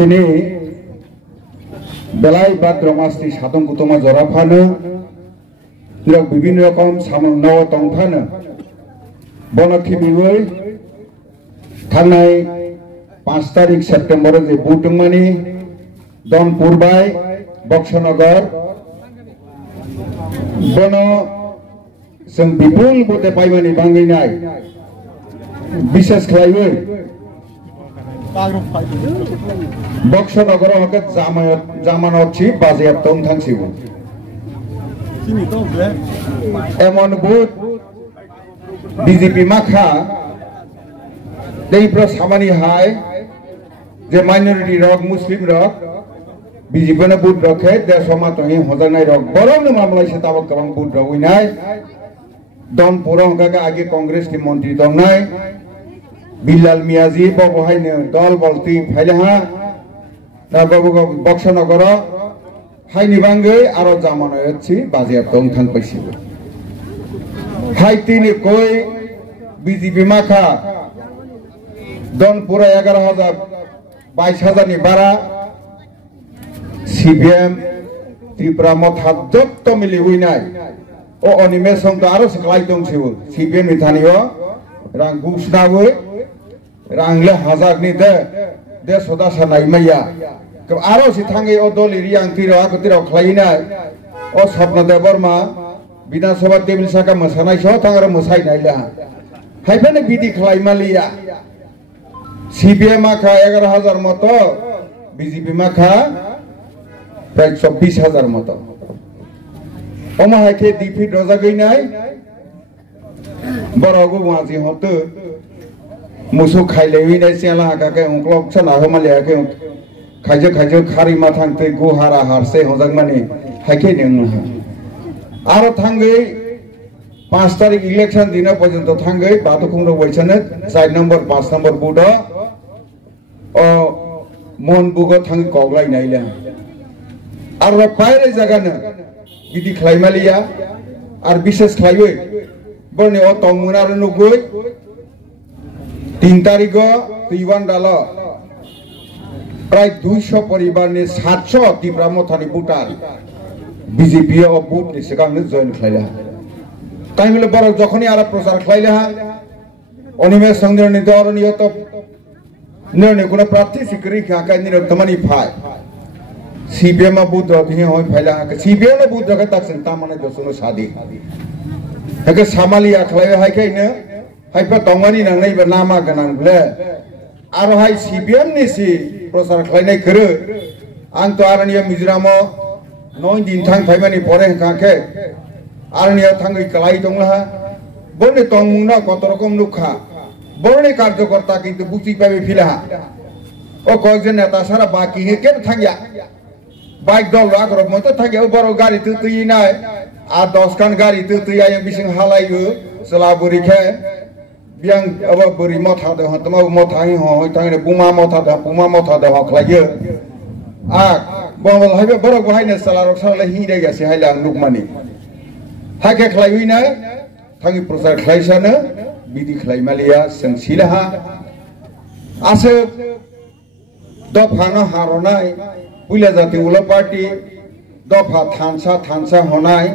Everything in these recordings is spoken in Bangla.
তিনি বেলাই ভাদ্র মাসটি সাতঙ্কুতমা জরা ফানো বিভিন্ন রকম সামন্য তংফানো বনক্ষী বিবই थांनाय 5 तारिख सेप्टेम्बर जे बुटुंगमानि दनपुरबाय बक्सनगर बनो जों बिपुल बोते पाइमानि बांगैनाय विशेष खालायै बक्सनगर हके जामानत छी बाजेयाब दं थांसिबो एमन बुट बीजेपी माखा Tipra samani hai je minority rok Muslim rok BJP na bud rok hai de soma to hi hodanai rok borom na mamlai se tabak kabang bud rok winai don purong ka age Congress ki mantri dong nai Bilal Miyazi bobo hai ne dol bolti phaile ha na bobo Bokshanagar hai ni bangai aro jamana yachi bajiap dong thang paisibo hai tini koi BJP makha Donpura 11,000 22,000 ni bara CPM Tipra Motha jotto mili huinai o animation to aro seklai dong sibo CPM ni thanio rang gusna boi rangle hazak ni de soda sanai maya ke aro si thangai o doli riang tiro akutiro khlainai o sapna de borma Bidhan Sabha tebil saka masanai so thangaro masai naila haibane bidi khlai malia CPM makha 11,000 moto BJP makha pray 24,000 moto oma hake defeat roja gainai borogo waji hotu musu khailei winai sela haka ke onklok chana homale ke khaijo khari mathang te guhara harse hojak mani hake neng aro thangai 5 तारिख इलेक्शन दिन पर्यंत थांगै बाथौखुंग्रो बैसने 4 नम्बर 5 नम्बर बुड ओ मन बुगो थांग कगलाय नाइला आरो पायरे जागानो बिदि खलायमालिया आर विशेष खलायै बने ओ तंगमुनार नुगै 3 तारिख तैवान दाल प्राय 200 परिवारनि 700 तिप्रा मथानि बुटार बीजेपी ओ बुट नि सिगांनो जइन खलायला ताइमले बरक जखनि आरो प्रचार खलायला अनिमेष संग्रहनि दरनिय तो निर्णय कुना प्रार्थी सिकरी खाका नि तमनि फाय CPM बुद्ध थिए होय फाइला CPM ने बुद्ध का तक संता माने दसनो सादी हके सामाली आखलाय हाय खायनो हायपा तंगानि नांनाय बा नामा गनांगले आरो हाय CPM नि सि प्रचार खलायनाय करे आं तो आरनिया मिजोरामो 9 दिन थां फाइमानि परे खाके आरनिया थांगै कलाई दंला बने तंगमुना कत रकम नुखा बने कार्यकर्ता किंतु बुझि पाबे फिला ओ कयजन नेता सारा बाकी हे के थांगिया बाइक दल राग रब मत थांगिया बरो गाड़ी तुतुई नाय आ 10 खान गाड़ी तुतुई आय बिसिं हालायगो सलाबुरि खे बियां अब बोरि मथा दे हतमा मथा हि होय थांगे बुमा मथा दे हखलायो आ बंगल हायबे बरो बहायने सलारक साला हि देगासे हायलां नुकमानि हाके खलायैना थांगि प्रचार खलायसानो बिदि खलायमालिया सोंसिलाहा आसे दफानो हारनाय पुलिया जाति उला पार्टी दफा थानसा होनाय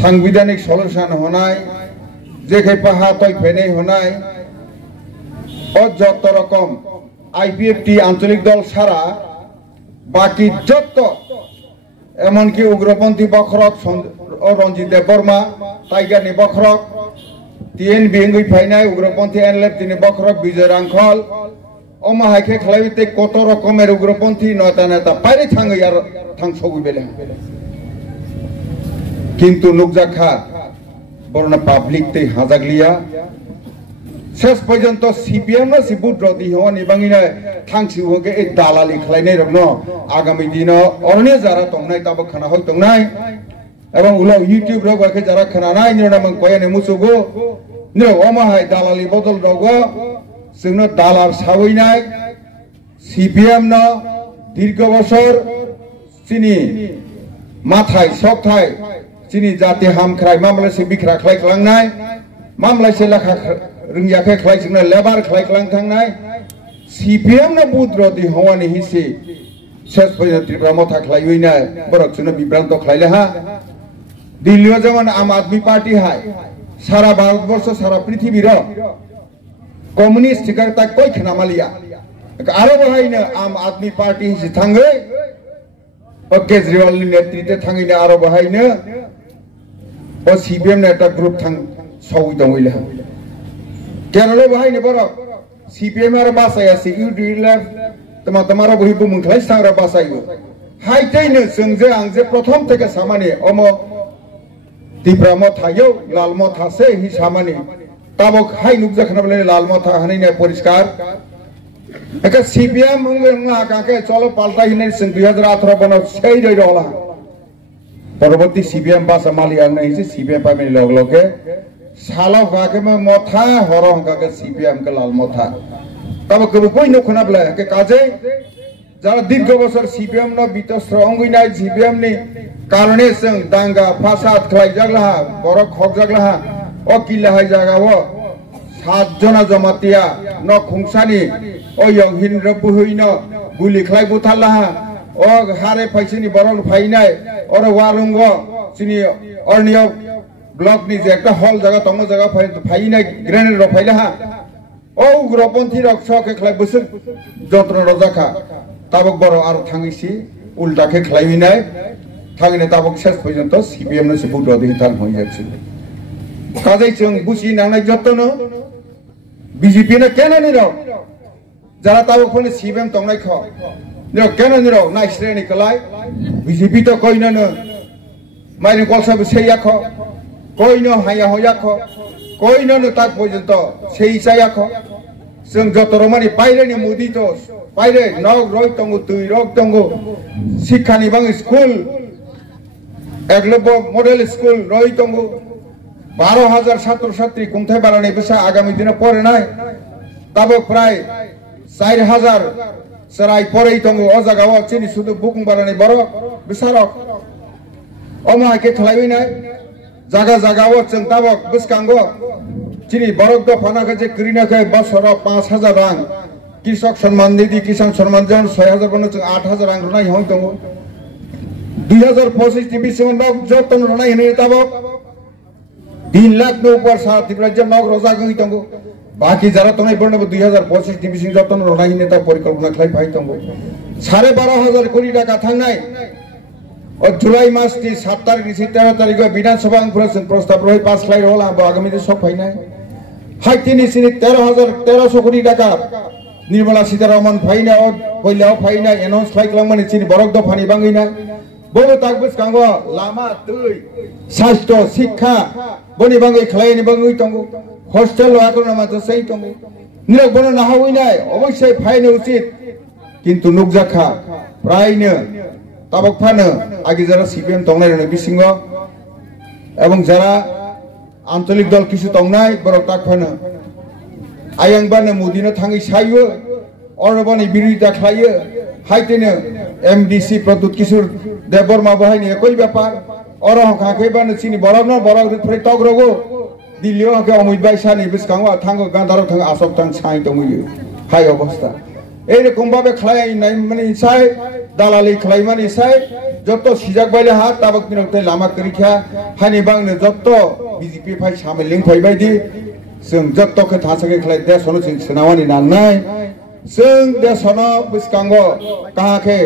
सांविधानिक सल्यूशन होनाय जेखे पाहा तय फेने होनाय ओ जत रकम आईपीएफटी आंचलिक दल सारा बाकी जत एमनकि उग्रपंथी बखरक रंजित बर्मा टाइगर नि बखरक TNB इंगै फाइनाय उग्रपंथी एनलेप तिनि बखरक विजय रांखल अमा हायखे खलायते कत रकमेर उग्रपंथी नेता पाइरे थाङै आर थां सगै बेले किन्तु नुकजाखा बरना पाब्लिक ते हाजागलिया शेष पर्यंत CPM ना सिबुट रति होनि बांगिना थांसि होगे ए दालालि खलायनाय रनो आगामी दिन अरने जारा तंगनाय ताबो खाना होय तंगनाय एवं उला YouTube रो गखे जारा खानानाय निरना मन कोयने मुसुगो ने अमा हाय दालालि बदल रगो जोंनो दालाल सावैनाय CPM न दीर्घ बছর चिनि माथाय सकथाय चिनि जाति हामख्राय मामला से बिखरा खलाय खालांनाय मामला से लेखा रोंगियाखै खलाय जोंनो लेबार खलाय खालां थांनाय CPM na budrodi hawani hisi ses pajak Tipra Motha khwlai na borok chuna bibranto khwlaile ha Delhi যেমন আম আদমি পার্টি হয় সারা ভারতবর্ষ সারা পৃথিবীর কমিউনিস্ট তা কই খেনামালিয়া আরো বাহাইনো আম আদমি পার্টি হিসে থাঙ্গে ও কেজরিওয়ালनि নেতৃত্বে থাঙ্গিনে আরো বাহাইনো ও সিপিএম না একটা গ্রুপ থাং সউই দংইলে কেনলে বাহাইনো বড় সিপিএম আর বাসাই আছে ইউডি লেফট তোমার বহিবু মুখলাই সাংরা বাসাইও হাইতেইনো जोंजे आंजे প্রথম থেকে সামানে অম Tipra Mothaya Lal Motha se hi samani tabok hai nukja khanabale Lal Motha hanai na poriskar eka CPM nga ka ke cholo palta hinai sing 2018 bana sei roi rola পরবর্তী CPM ba samali ang nahi se CPM pa meni log loge sala ka ke ma Motha horo ka ke CPM ke Lal Motha tabok koi no khanabale ke kaje যারা দীর্ঘ বছর সিপিএম ন বিতস্ত্র অঙ্গিনাই সিপিএম নি কারণে जों দাঙ্গা ফাসাদ খাই জাগলা বড় খক জাগলা ও কিলা হাই জাগা ও 7 জনা জমাতিয়া ন খুংসানি ও ইয়ং হিন্দ্র বুহইন গুলি খাই বুথালা ও হারে ফাইসিনি বরং ফাইনাই ওর ওয়ারুঙ্গ চিনি অর্নিয় ব্লক নি যে একটা হল জায়গা তঙ্গ জায়গা ফাইনাই গ্রেনেড রফাইলা ও উগ্রপন্থী রক্ষকে খাই বসে যন্ত্র রজাখা tabok boro aro thangisi ulta ke khlaimina thangine tabok ses porjonto CPM no sebut rodi tan hoi jaচ্ছে কাজেই जों বুঝি নাংনাই যতনো বিজেপি না কেন নিরো যারা tabok ফনে CPM তংনাই খ নিরো কেন নিরো না শ্রেণী কলাই বিজেপি তো কইনা ন মাইনে কলসা সেইয়া খ কইনো হাইয়া হইয়া খ কইনো ন তাক পর্যন্ত সেই চাইয়া খ जों যতরমানি বাইরেনি মোদি তো বাইরে নগ রই তঙ্গ তুই রগ তঙ্গ শিক্ষানি বাং স্কুল একলব্য মডেল স্কুল রই তঙ্গ 12,000 ছাত্র ছাত্রী কোথায় বাড়ানি বিষয় আগামী দিনে পড়ে নাই তাবো প্রায় 4,000 সরাই পরেই তঙ্গ ও জায়গাও চিনি শুধু বুকুং বাড়ানি বড় বিচারক অমাকে খেলাই নাই জায়গা জায়গাও जों তাবো বিস্কাঙ্গ চিনি বরক দফানাকে যে করিনাকে বছর 5,000 রাং কৃষক সম্মান নিধি কিষাণ সম্মান যেমন 6,000 বনে 8,000 রাং রনাই হই তঙ্গ 2025 ডিভিশন নক যতন রনাই হেনে তাবক 3 লাখ নো উপর সারা ত্রিপুরা যে নক রোজা গই তঙ্গ বাকি যারা তনাই বনে 2025 ডিভিশন যতন রনাই হেনে তা পরিকল্পনা খাই ভাই তঙ্গ 12,500 কোটি টাকা থাংনাই ও জুলাই মাস 7 তারিখ 13 তারিখ বিধানসভা প্রস্তাব রই 5 লাখ হল আগামী দিন সব ফাই নাই হাই তিনি 13,000 কোটি টাকা নির্মলা সীতারামন ফাইনা কইলাও ফাইনা এনাউন্স খাইলাম মানে চিনি বরক দফানি বাঙ্গিনা বড় তাকবস কাঙ্গ লামা তুই স্বাস্থ্য শিক্ষা বনি বাঙ্গি খাইনি বাঙ্গি তঙ্গ হোস্টেল আকরণ মাত্র সেই তঙ্গ নিরক বন না হই নাই অবশ্যই ফাইন উচিত কিন্তু নুকজাখা প্রায়নো তাবক ফানো আগে যারা সিপিএম তংনাই রনে বিসিংহ এবং যারা আঞ্চলিক দল কিছু তংনাই বরক তাক ফানো আয়াংবানো মোদিনো থাঙ্গি সাইও অরবানি বিরোধিতা খাইও হাইতেনো এমডিসি প্রদ্যুৎ কিশোর দেববর্মা বহাইনি একই ব্যাপার অরহ কাকেবানো চিনি বরক ন বরক ফ্রে তগরগো দিল্লিও কে অমিত ভাই সানি বিসকাঙ্গ থাঙ্গো গান্ধারক থাঙ্গ আসক থাং সাই তমুই হাই অবস্থা এই রকম ভাবে খাই নাই মানে সাই দালালি খাই মানে সাই যত সিজাক বাইলে হাত তাবক নিরতে লামা করিখা হানি বাংনে যত বিজেপি ফাই সামে লিং ফাই বাইদি जों जत्तके थासके खलाय देशनो जों सेनावानि नांनाय जों देशनो बिस्कांगो काहाके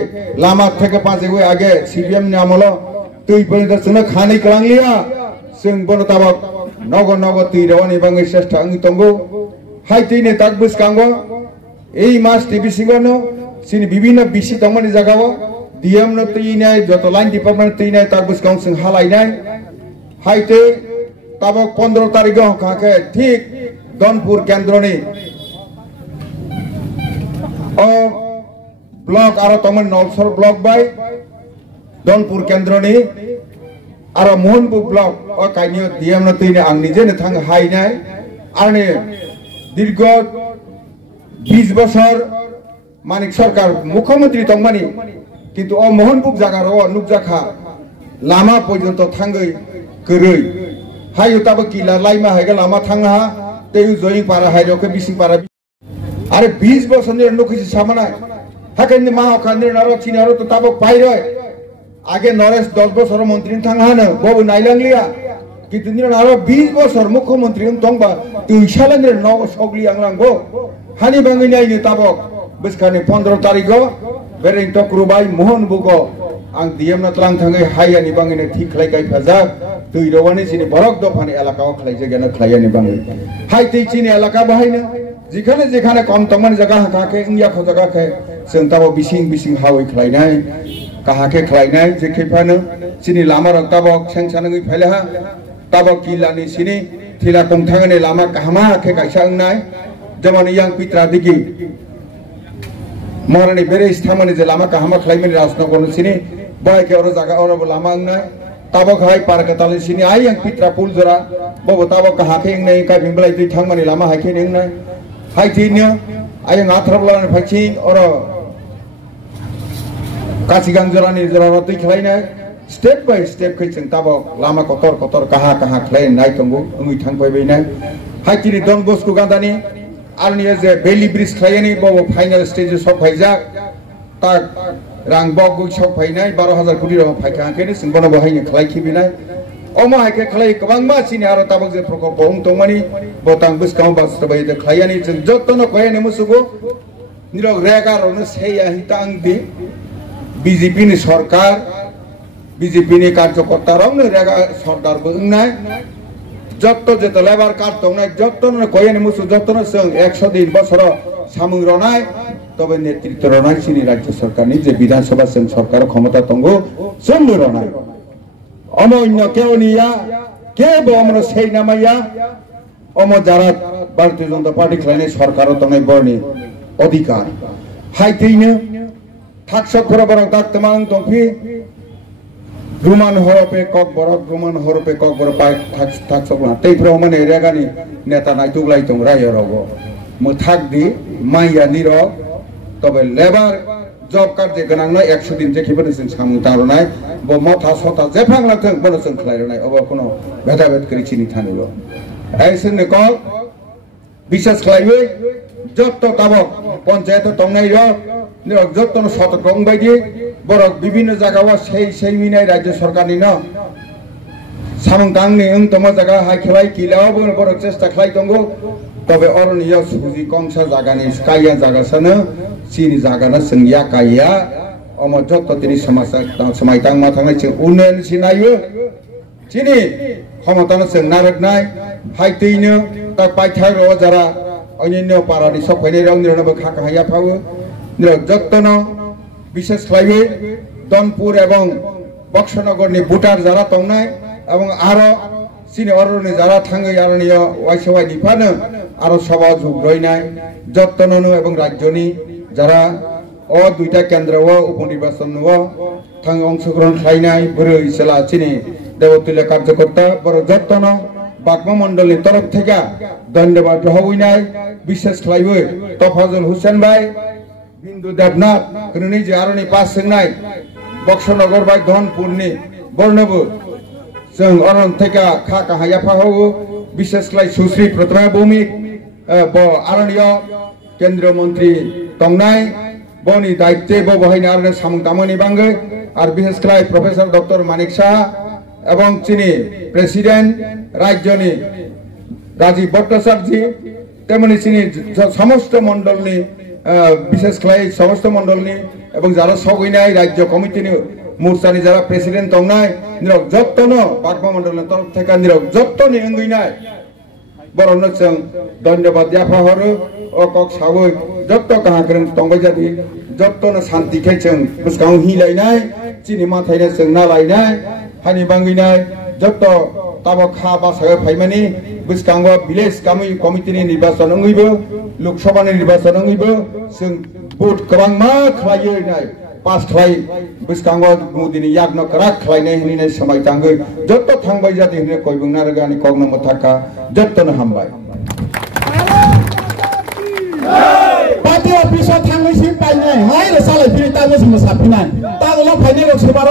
लामा थेके पाजेवे आगे सीपीएम नि आमलो तुई पयदा जोंनो खानि क्लांगलिया जों बनो ताबक नगो नगो तुई रवानि बांगै चेष्टा आंनि तंगो हाइतिनि ताक बिस्कांगो এই মাস টিভিসিংनो सिनि विभिन्न बिसि तंगमानि जागाओ डीएम नो तुइनाय जत लाइन डिपार्टमेंट तुइनाय ताक बिस्कांग जों हालायनाय हाइते ताबक 15 तारिख काके ठीक गनपुर केंद्रनि ओ ब्लॉक आरो तमन नलसर ब्लॉक बाय गनपुर केंद्रनि आरो मोहनपुर ब्लॉक ओ काइनियो डीएम न तैने आं निजे ने थां हाइनाय आरने दीर्घ 20 বছর मानिक सरकार मुख्यमंत्री तंगमानि किन्तु ओ मोहनपुर जागार ओ नुकजाखा लामा पर्यन्त थांगै गरै हायो ताबो किला लाइमा हायगा लामा थांहा तेउ जयिं पारा हायरोके बिसिं पारा आरे 20 बोसोरनि नखिसि सामानाय हाकेनि मा अखानि नारो चिनारो तो ताबो पाइरय आगे नरेश 10 बोसोर मंत्री थांहानो बबो नायलांलिया किन्तु नारो 20 बोसोर मुख्यमंत्री तंबा तुइसालानि न सगलि आंलांगो हानि बाङै नायनो ताबो बिसखानि 15 तारिखो बेरें टक्रुबाय मोहन बुगो आं डीएम ना त्रां थाङै हायानि बाङैनो थि खलाय गायफाजाक दैरवानि सिनि बरक दफानि एलाकाव खलाय जगानो खलायनि बाङै हाय दैचिनि एलाका बाहायनो जेखाने कम तंमन जगह हाके इंया ख जगह के जों ताबो बिसिं हावै खलायनाय काहाके खलायनाय जेखेफानो सिनि लामा रक्ताबो सेंसानङै फैलाहा ताबो किलानि सिनि थिला कंथाङनि लामा काहमा के गायसांनाय जमानि yang पित्रा दिगि मरनि बेरे स्थामनि जे लामा काहमा खलायमनि राजनगर सिनि बाय के और जगह और लामा अंगनाय ताबो खाय पार्क तालि सिनि आइ yang पित्रा पुल जरा बबो ताबो काहाके इंनाय का बिंबलाय दै थांमनि लामा हाके इंनाय हाय थिनो आयं आथ्राबलानि फाइथिं और कासिगां जरानि जरा दै खलायनाय स्टेप बाय स्टेप खै जों ताबो लामा कतर काहा खलाय नाय तंगो ओंगै थांफायबायनाय हाय थिनि डन बस्को गादानि आरनि जे बेलि ब्रिज खलायनि बबो फाइनाल स्टेज सफायजा ता रां बगु सफायनाय 12000 कोटी रां फायखांखेनि जों बनो बहायनो खलायखिबिनाय अमा हायके खलाय गोबांमा सिनि आरो ताबो जे प्रकल्प तंमानि बतां बिसकाव बासबाय जे खलायनि जों जत्तन खयने मुसुगो निरग रेगारनो सेया हितांदि बीजेपी नि सरकार बीजेपी नि कार्यकर्तारावनो रेगा सरदारबो ओंनाय जत्त जेत लेबार कार्ड तंनाय जत्तन खयने मुसु जत्तन जों 100 दिन बছर सामुं रनाय तबे नेतृत्व रनाय सिनि राज्य सरकारनि जे विधानसभा जों सरकार क्षमता तंगो जों रनाय अमन्य केवनिया केबो अमर सेय नामाया अम जारा भारतीय जनता पार्टी खलायनाय सरकार तंनाय बरनि अधिकार हायथैनो थाकसक बरक दाक्तमां तंफि रुमान हरपे कक बरक पाय थाकसक ना तैफ्राव माने रेगानि नेता नायतुगलाय तं रायरगो मोथाक दि माइया निर तबे लेबार जब कार्ड जे गनांना 100 दिन जेखिबो जों सामु तारनाय ब मथा सथा जेफांला थों बनो जों खलायनाय अब कोनो भेदाभेद करिचिनि थानिलो आइसने कल विशेष खलायबै जत्त ताबक पंचायत तंनाय र निरक जत्तन सतकं बायदि बरक विभिन्न जागावा सेय मिनाय राज्य सरकारनि न सामं तांनि ओं तम जागा हाय खलाय किलाव बरक चेष्टा खलाय दंगो तबे अरनिया सुजि कंसा जागानि काया जागासनो सिनि जागाना संगिया काया अम जत्त तिनि समायतां मा थांनाय जों उन्नयन सिनायो सिनि क्षमतानो जों नारकनाय हायतैनो ता पाइथाय र जारा अन्य पारानि सफायनाय रं निरनबो खाका हाया फावो निरक जत्तन विशेष खलायबै दनपुर एवं बक्सनगरनि बुटार जारा तंनाय एवं आरो सिनि अरनि जारा थाङै आरनि वाइसवाय दिफानो आरो सभा जुगरयनाय जत्तननो एवं राज्यनि जारा अ दुइटा केन्द्रव उपनिर्वाचनव थाङ अंशग्रहण खालायनाय बोरै सेला सिनि देवतुल्य कार्यकर्ता बर जत्तन बागमा मंडलनि तरफ थेका धन्यवाद रहबैनाय विशेष खलायबै तफाजुल हुसैन भाई बिंदु देवनाथ कनुनि जारनि पास सोंनाय बक्सनगर बाय धनपुरनि बर्णबो जों अरन थेका खाका हायाफा हो विशेष खलाय सुश्री प्रतिमा भौमिक ब आरण्य केंद्रीय मंत्री तंनाय बनि दायित्व ब बहायना आरने सामुं दामनि बांगै आर विशेष खलाय प्रोफेसर डॉक्टर मानिक शाह एवं चिनी प्रेसिडेंट राज्यनि राजीव भट्टाचार्य तेमनि चिनी समस्त मंडलनि विशेष खलाय समस्त मंडलनि एवं जारा सगैनाय राज्य कमिटिनि मोर्चानि जारा प्रेसिडेंट तंनाय निरक जत्तन बागमा मंडलनि तरफ थेका निरक जत्तनि अंगैनाय बरनो जों धन्यवाद याफा हरो अकक सावै जत्त काहाग्रें तंबाय जादि जत्तन शांति खे जों बुसकाव हिलायनाय चिनि माथायनो जों नालायनाय हानि बांगैनाय जत्त ताबो खा बासाय फायमानि बुसकाव विलेज कमिटिनि निर्वाचन अंगैबो लोकसभानि निर्वाचन अंगैबो जों भोट गोबां मा खलायनाय पास खलाय बुसकाव मोदिनि यागन कराक खलायनाय हिनिनाय समाय तांगै जत्त थांबाय जादि हिने कयबुंना रगानि कग्न मथाका जत्तन हामबाय पार्टी ऑफिस थांगैसिम पाइनाय हाय र सालाय फिरि तागो सम साफिनाय तागोला फाइनाय रक्सेबार